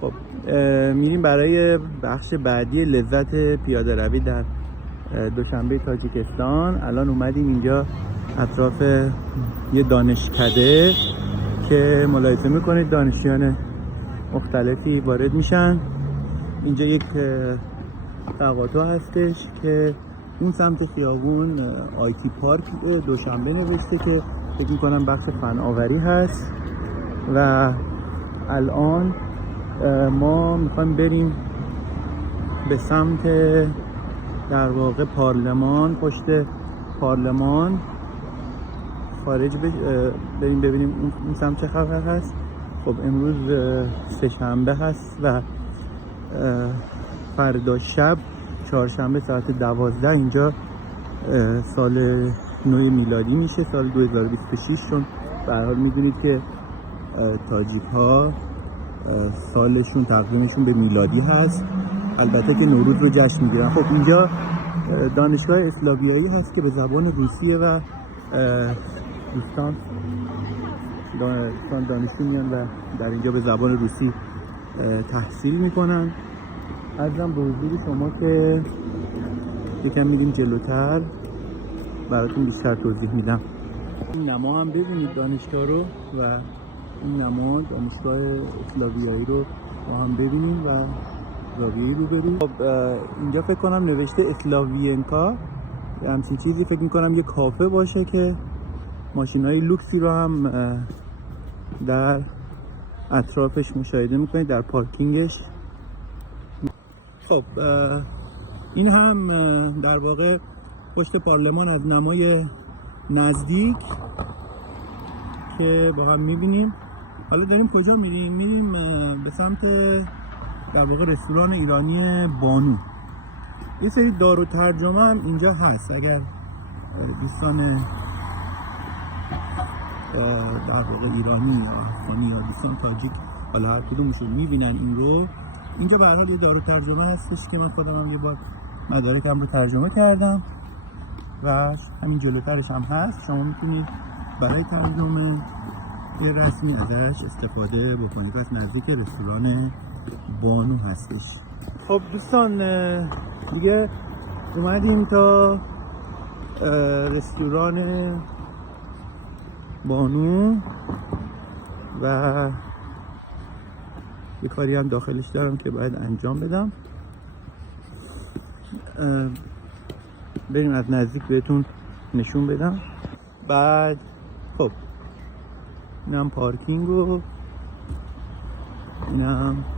خب میریم برای بخش بعدی لذت پیاده روی در دوشنبه تاجیکستان. الان اومدیم اینجا اطراف یه دانشکده که ملاحظه میکنید دانشجویان مختلفی وارد میشن. اینجا یک تقاطع هستش که اون سمت خیابون آیتی پارک دوشنبه نوشته که فکر میکنم بخش فناوری هست و الان ما میخوایم بریم به سمت در واقع پارلمان، پشت پارلمان خارج بریم ببینیم اون سمت چه خبر هست. خب امروز سه‌شنبه هست و فردا شب چهارشنبه ساعت 12 اینجا سال نو میلادی میشه، سال 2026، چون به هر حال میدونید که تاجیک ها سالشون تقویمشون به میلادی هست، البته که نوروز رو جشن میگیرن. خب اینجا دانشگاه اسلاویایی هست که به زبان روسیه و دوستان دانشجو میان و در اینجا به زبان روسی تحصیل میکنن. عرضم به حضور شما که یکم میریم جلوتر براتون بیشتر توضیح میدم. این نما هم ببینید دانشگاه رو و این نما دانشگاه اسلاویایی رو با هم ببینیم و زاویه‌ای روبرو. خب اینجا فکر کنم نوشته اسلاوینکا همچین چیزی، فکر میکنم یه کافه باشه که ماشین‌های لوکسی رو هم در اطرافش مشاهده میکنید در پارکینگش. خب این هم در واقع پشت پارلمان از نمای نزدیک که با هم میبینیم. حالا داریم کجا میریم؟ میریم به سمت در واقع رستوران ایرانی بانو. یه سری دار و ترجمه هم اینجا هست، اگر دوستان در واقع ایرانی یا افغانی یا دوستان تاجیک حالا هر کدومشون میبینن این رو، اینجا به هر حال یه دار و ترجمه هستش که من خودم هم یه بار مدارکم رو ترجمه کردم و همین جلوترش هم هست. شما میتونید برای ترجمه یه رسمی ازش استفاده بکنید. پس نزدیک رستوران بانو هستش. خب دوستان دیگه اومدیم تا رستوران بانو و یه کاری هم داخلش دارم که باید انجام بدم. بریم از نزدیک بهتون نشون بدم. بعد خب اینم پارکینگ و اینم